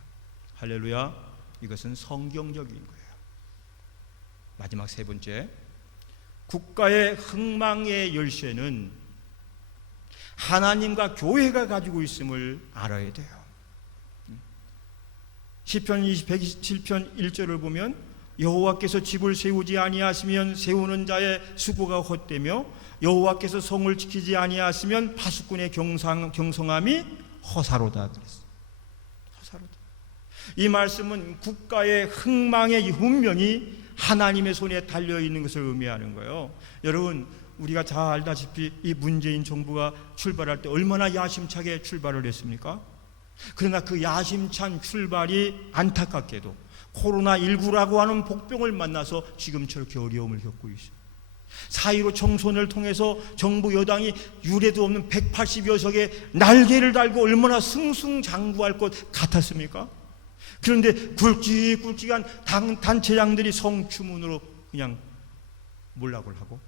할렐루야. 이것은 성경적인 거예요. 마지막 세 번째, 국가의 흥망의 열쇠는 하나님과 교회가 가지고 있음을 알아야 돼요. 시편 127편 1절을 보면 여호와께서 집을 세우지 아니하시면 세우는 자의 수고가 헛되며 여호와께서 성을 지키지 아니하시면 파수꾼의 경성함이 허사로다 그랬어요. 허사로다. 이 말씀은 국가의 흥망의 운명이 하나님의 손에 달려있는 것을 의미하는 거예요. 여러분, 우리가 잘 알다시피 이 문재인 정부가 출발할 때 얼마나 야심차게 출발을 했습니까? 그러나 그 야심찬 출발이 안타깝게도 코로나19라고 하는 복병을 만나서 지금 저렇게 어려움을 겪고 있어요. 4.15 총선을 통해서 정부 여당이 유례도 없는 180여 석의 날개를 달고 얼마나 승승장구할 것 같았습니까? 그런데 굵직굵직한 단체장들이 성추문으로 그냥 몰락을 하고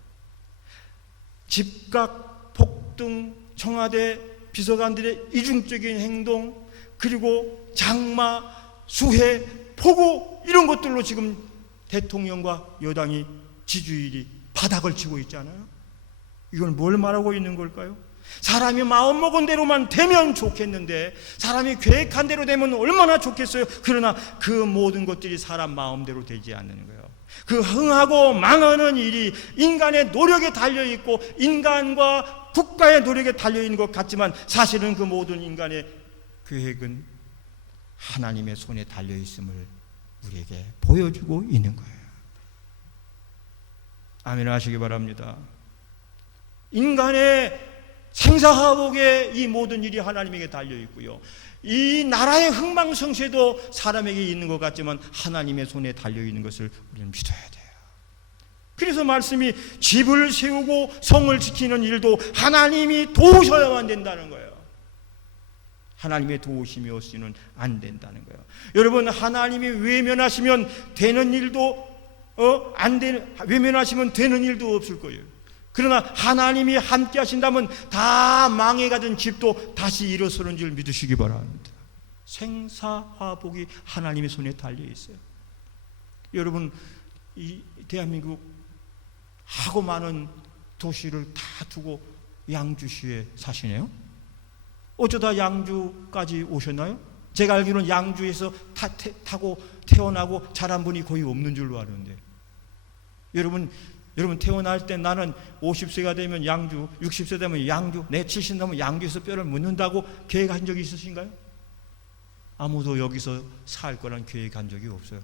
집값 폭등, 청와대 비서관들의 이중적인 행동, 그리고 장마, 수해, 폭우 이런 것들로 지금 대통령과 여당이 지지율이 바닥을 치고 있잖아요. 이건 뭘 말하고 있는 걸까요? 사람이 마음먹은 대로만 되면 좋겠는데, 사람이 계획한 대로 되면 얼마나 좋겠어요. 그러나 그 모든 것들이 사람 마음대로 되지 않는 거예요. 그 흥하고 망하는 일이 인간의 노력에 달려있고 인간과 국가의 노력에 달려있는 것 같지만, 사실은 그 모든 인간의 계획은 하나님의 손에 달려있음을 우리에게 보여주고 있는 거예요. 아멘 하시기 바랍니다. 인간의 생사화복에 이 모든 일이 하나님에게 달려있고요, 이 나라의 흥망성쇠도 사람에게 있는 것 같지만 하나님의 손에 달려있는 것을 우리는 믿어야 돼요. 그래서 말씀이 집을 세우고 성을 지키는 일도 하나님이 도우셔야만 된다는 거예요. 하나님의 도우심이 없이는 안 된다는 거예요. 여러분, 하나님이 외면하시면 되는 일도 외면하시면 되는 일도 없을 거예요. 그러나 하나님이 함께 하신다면 다 망해가던 집도 다시 일어서는 줄 믿으시기 바랍니다. 생사화복이 하나님의 손에 달려 있어요. 여러분, 이 대한민국 하고 많은 도시를 다 두고 양주시에 사시네요. 어쩌다 양주까지 오셨나요? 제가 알기로는 양주에서 타고 태어나고 자란 분이 거의 없는 줄로 아는데, 여러분 태어날 때 나는 50세가 되면 양주, 60세 되면 양주, 내 70 되면 양주에서 뼈를 묻는다고 계획한 적이 있으신가요? 아무도 여기서 살 거란 계획한 적이 없어요.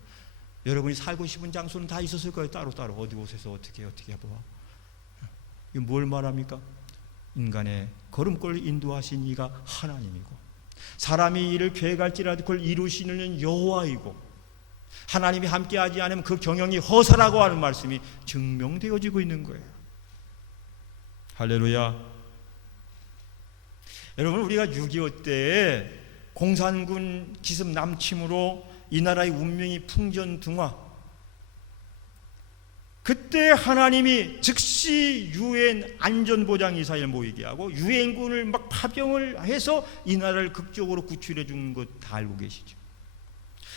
여러분이 살고 싶은 장소는 다 있었을 거예요. 따로따로 어디 곳에서 어떻게 해봐. 이거 뭘 말합니까? 인간의 걸음꼴을 인도하신 이가 하나님이고, 사람이 이를 계획할지라도 그걸 이루시는 여호와이고, 하나님이 함께하지 않으면 그 경영이 허사라고 하는 말씀이 증명되어지고 있는 거예요. 할렐루야. 여러분, 우리가 6.25 때 공산군 기습 남침으로 이 나라의 운명이 풍전등화, 그때 하나님이 즉시 유엔 안전보장이사를 모이게 하고 유엔군을 막 파병을 해서 이 나라를 극적으로 구출해 준 것 다 알고 계시죠.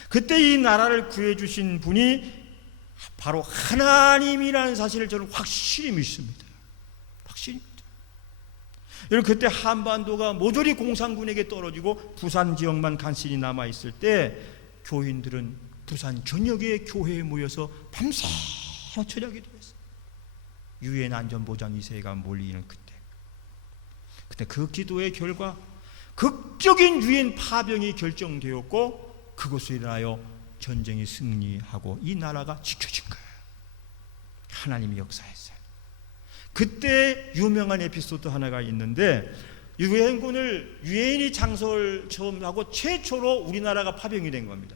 그때 이 나라를 구해주신 분이 바로 하나님이라는 사실을 저는 확실히 믿습니다. 확실히 믿어요. 여러분, 그때 한반도가 모조리 공산군에게 떨어지고 부산 지역만 간신히 남아있을 때 교인들은 부산 전역의 교회에 모여서 밤새 철야기도 했어요. 유엔 안전보장 이사회가 몰리는 그때. 근데 그 기도의 결과 극적인 유엔 파병이 결정되었고, 그것으로 인하여 전쟁이 승리하고 이 나라가 지켜진 거예요. 하나님이 역사했어요. 그때 유명한 에피소드 하나가 있는데, 유엔이 장소를 처음 하고 최초로 우리나라가 파병이 된 겁니다.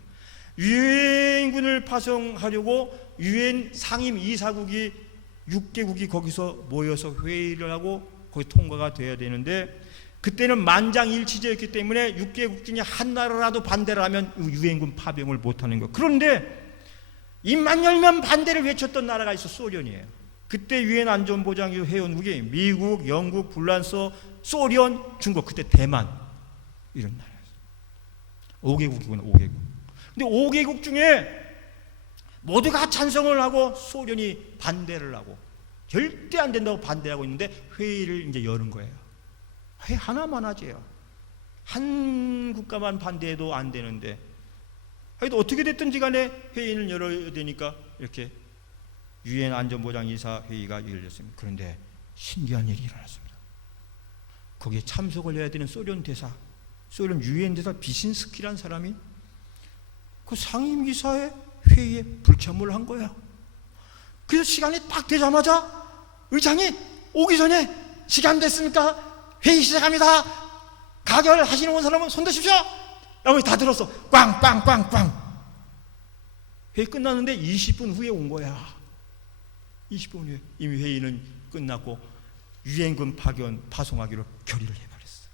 유엔군을 파송하려고 유엔 상임 이사국이 6개국이 거기서 모여서 회의를 하고 거기 통과가 돼야 되는데, 그때는 만장일치제였기 때문에 6개국 중에 한 나라라도 반대를 하면 유엔군 파병을 못하는 거. 그런데 입만 열면 반대를 외쳤던 나라가 있어, 소련이에요. 그때 유엔 안전보장 회원국이 미국, 영국, 불란서, 소련, 중국, 그때 대만 이런 나라였어요. 5개국이구나, 5개국. 근데 5개국 중에 모두가 찬성을 하고 소련이 반대를 하고 절대 안 된다고 반대하고 있는데 회의를 이제 여는 거예요. 회의 하나만 하지요. 한 국가만 반대해도 안 되는데, 하여튼 어떻게 됐든지 간에 회의를 열어야 되니까 이렇게 유엔 안전보장이사 회의가 열렸습니다. 그런데 신기한 일이 일어났습니다. 거기에 참석을 해야 되는 소련 유엔 대사 비신스키라는 사람이 그 상임이사의 회의에 불참을 한 거야. 그래서 시간이 딱 되자마자 의장이 오기 전에 시간 됐으니까 회의 시작합니다. 가결하시는 사람은 손 드십시오. 라고 다 들었어. 꽝꽝꽝꽝. 회의 끝났는데 20분 후에 온 거야. 20분 후에 이미 회의는 끝났고 유엔군 파송하기로 결의를 해버렸어.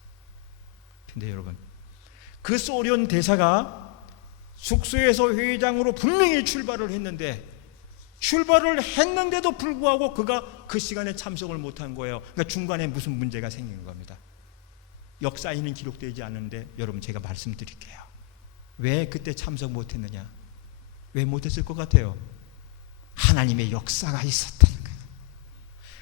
근데 여러분, 그 소련 대사가 숙소에서 회의장으로 분명히 출발을 했는데도 불구하고 그가 그 시간에 참석을 못한 거예요. 그러니까 중간에 무슨 문제가 생긴 겁니다. 역사에는 기록되지 않는데 여러분 제가 말씀드릴게요. 왜 그때 참석 못했느냐? 왜 못했을 것 같아요? 하나님의 역사가 있었다는 거예요.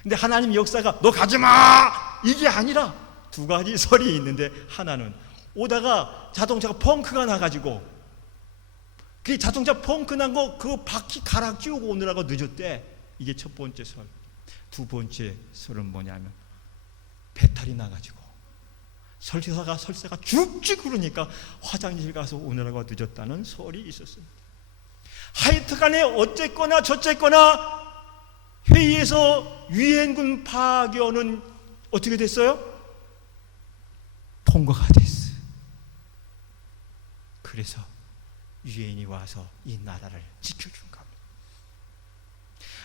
근데 하나님 역사가 너 가지마! 이게 아니라 두 가지 설이 있는데, 하나는 오다가 자동차가 펑크가 나가지고 그 자동차 펑크 난 거 그 바퀴 갈아 끼우고 오느라고 늦었대. 이게 첫 번째 설. 두 번째 설은 뭐냐면 배탈이 나가지고 설사가 죽지 그러니까 화장실 가서 오느라고 늦었다는 설이 있었습니다. 하여튼간에 어쨌거나 저쨌거나 회의에서 유엔군 파견은 어떻게 됐어요? 통과가 됐어요. 그래서 유엔이 와서 이 나라를 지켜준 겁니다.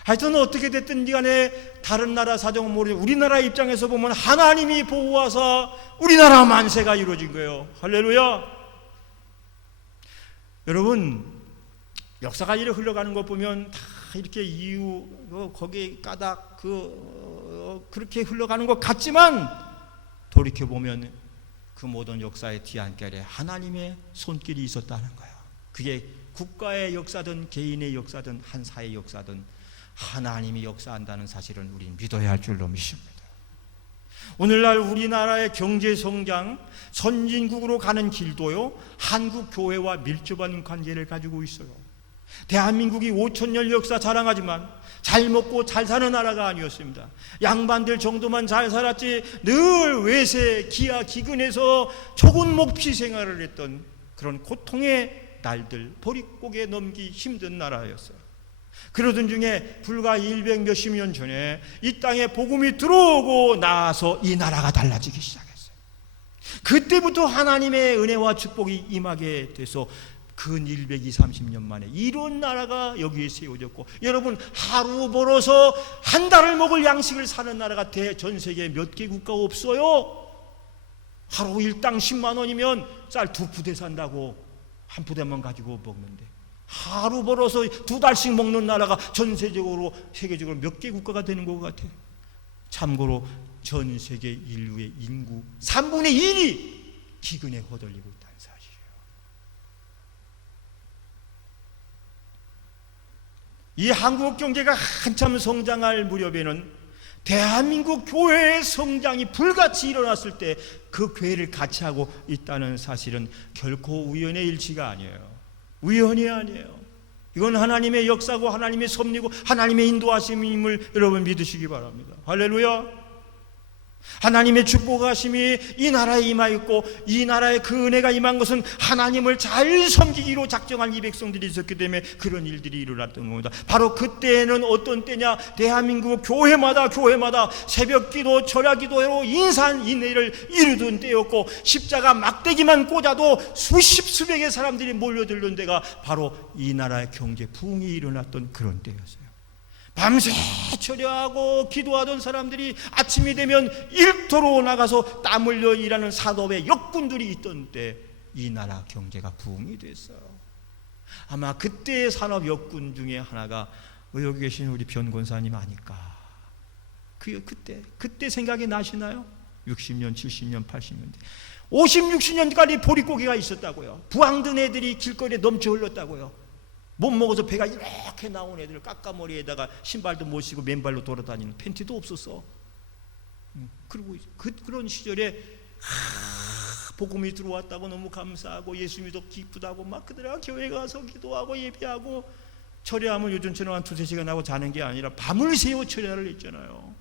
하여튼 어떻게 됐든 간에 다른 나라 사정은 모르죠. 우리나라 입장에서 보면 하나님이 보호하사 우리나라 만세가 이루어진 거예요. 할렐루야. 여러분, 역사가 이렇게 흘러가는 것 보면 다 이렇게 이유 거기에 까닭 그렇게 흘러가는 것 같지만, 돌이켜보면 그 모든 역사의 뒤안결에 하나님의 손길이 있었다는 거예요. 그게 국가의 역사든 개인의 역사든 한 사회의 역사든 하나님이 역사한다는 사실은 우리는 믿어야 할 줄로 믿습니다. 오늘날 우리나라의 경제성장, 선진국으로 가는 길도요, 한국 교회와 밀접한 관계를 가지고 있어요. 대한민국이 5,000년 역사 자랑하지만 잘 먹고 잘 사는 나라가 아니었습니다. 양반들 정도만 잘 살았지 늘 외세, 기아, 기근에서 조금 목피 생활을 했던 그런 고통의 날들, 보릿고개 넘기 힘든 나라였어요. 그러던 중에 불과 100 몇십 년 전에 이 땅에 복음이 들어오고 나서 이 나라가 달라지기 시작했어요. 그때부터 하나님의 은혜와 축복이 임하게 돼서 근 130년 만에 이런 나라가 여기에 세워졌고, 여러분 하루 벌어서 한 달을 먹을 양식을 사는 나라가 전 세계에 몇 개 국가 없어요. 하루 일당 10만 원이면 쌀 2푸대 산다고 한 푸대만 가지고 먹는데, 하루 벌어서 2달씩 먹는 나라가 전 세계적으로 세계적으로 몇 개 국가가 되는 것 같아요. 참고로 전 세계 인류의 인구 3분의 1이 기근에 허들리고 있다는 사실이에요. 이 한국 경제가 한참 성장할 무렵에는 대한민국 교회의 성장이 불같이 일어났을 때 그 교회를 같이 하고 있다는 사실은 결코 우연의 일치가 아니에요. 우연이 아니에요. 이건 하나님의 역사고 하나님의 섭리고 하나님의 인도하심임을 여러분 믿으시기 바랍니다. 할렐루야. 하나님의 축복하심이 이 나라에 임하였고, 이 나라에 그 은혜가 임한 것은 하나님을 잘 섬기기로 작정한 이 백성들이 있었기 때문에 그런 일들이 일어났던 겁니다. 바로 그때는 어떤 때냐, 대한민국 교회마다 새벽기도 철야기도로 인산인해를 이루던 때였고, 십자가 막대기만 꽂아도 수십수백의 사람들이 몰려들던 때가 바로 이 나라의 경제 부흥이 일어났던 그런 때였어요. 밤새 철야하고 기도하던 사람들이 아침이 되면 일터로 나가서 땀 흘려 일하는 산업의 역군들이 있던 때 이 나라 경제가 부흥이 됐어요. 아마 그때의 산업 역군 중에 하나가 여기 계신 우리 변권사님 아닐까. 그때 생각이 나시나요? 60년, 70년, 80년대 50, 60년까지 보릿고개가 있었다고요. 부항든 애들이 길거리에 넘쳐 흘렀다고요. 못 먹어서 배가 이렇게 나온 애들, 깎아머리에다가 신발도 못 신고 맨발로 돌아다니는, 팬티도 없었어. 그리고 그런 시절에 복음이 들어왔다고 너무 감사하고 예수 믿어 기쁘다고 막 그들아 교회 가서 기도하고 예배하고, 철야하면 요즘처럼 한 2-3시간 하고 자는 게 아니라 밤을 새워 철야를 했잖아요.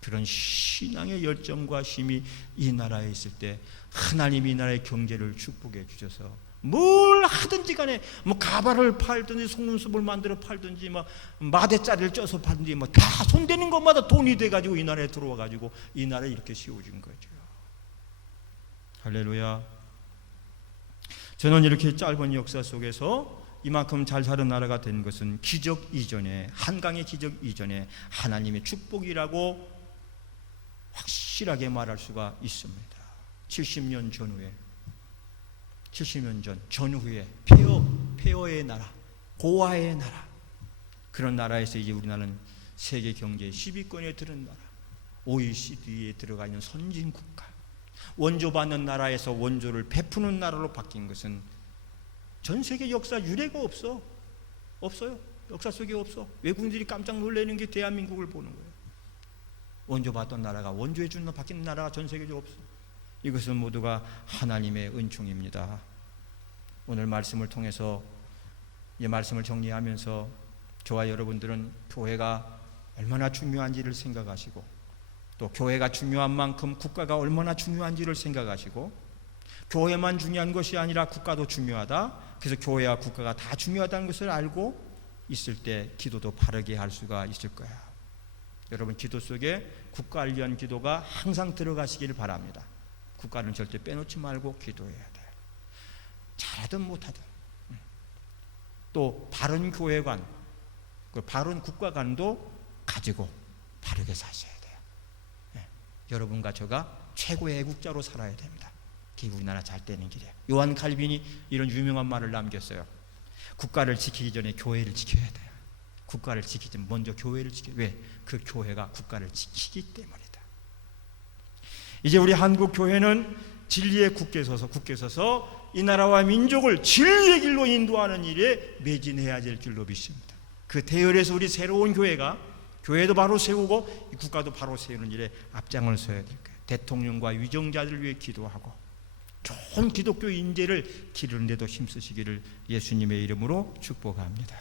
그런 신앙의 열정과 힘이 이 나라에 있을 때 하나님이 이 나라의 경제를 축복해 주셔서 뭘 하든지 간에 뭐 가발을 팔든지 속눈썹을 만들어 팔든지 막 마대짜리를 쪄서 팔든지 뭐 다 손대는 것마다 돈이 돼가지고 이 나라에 들어와가지고 이 나라에 이렇게 세워진 거죠. 할렐루야. 저는 이렇게 짧은 역사 속에서 이만큼 잘 사는 나라가 된 것은 기적 이전에, 한강의 기적 이전에 하나님의 축복이라고 확실하게 말할 수가 있습니다. 70년 전후에 폐허의 나라, 고아의 나라, 그런 나라에서 이제 우리나라는 세계 경제 10위권에 드는 나라, OECD에 들어가 있는 선진 국가, 원조받는 나라에서 원조를 베푸는 나라로 바뀐 것은 전 세계 역사 유례가 없어요. 역사 속에 없어. 외국인들이 깜짝 놀라는 게 대한민국을 보는 거예요. 원조받던 나라가 원조해 주는 바뀐 나라가 전 세계적으로 없어. 이것은 모두가 하나님의 은총입니다. 오늘 말씀을 통해서 이 말씀을 정리하면서 저와 여러분들은 교회가 얼마나 중요한지를 생각하시고, 또 교회가 중요한 만큼 국가가 얼마나 중요한지를 생각하시고, 교회만 중요한 것이 아니라 국가도 중요하다, 그래서 교회와 국가가 다 중요하다는 것을 알고 있을 때 기도도 바르게 할 수가 있을 거야. 여러분, 기도 속에 국가 관련 기도가 항상 들어가시길 바랍니다. 국가는 절대 빼놓지 말고 기도해야 돼요. 잘하든 못하든. 또 바른 교회관, 그 바른 국가관도 가지고 바르게 사셔야 돼요. 여러분과 저가 최고의 애국자로 살아야 됩니다. 그게 우리나라 잘 되는 길이에요. 요한 칼빈이 이런 유명한 말을 남겼어요. 국가를 지키기 전에 교회를 지켜야 돼요. 국가를 지키기 전에 먼저 교회를 지켜야 돼요. 왜? 그 교회가 국가를 지키기 때문이다. 이제 우리 한국 교회는 진리의 굳게 서서 이 나라와 민족을 진리의 길로 인도하는 일에 매진해야 될 줄로 믿습니다. 그 대열에서 우리 새로운 교회도 바로 세우고 국가도 바로 세우는 일에 앞장을 서야 될 거예요. 대통령과 위정자들을 위해 기도하고 좋은 기독교 인재를 기르는 데도 힘쓰시기를 예수님의 이름으로 축복합니다.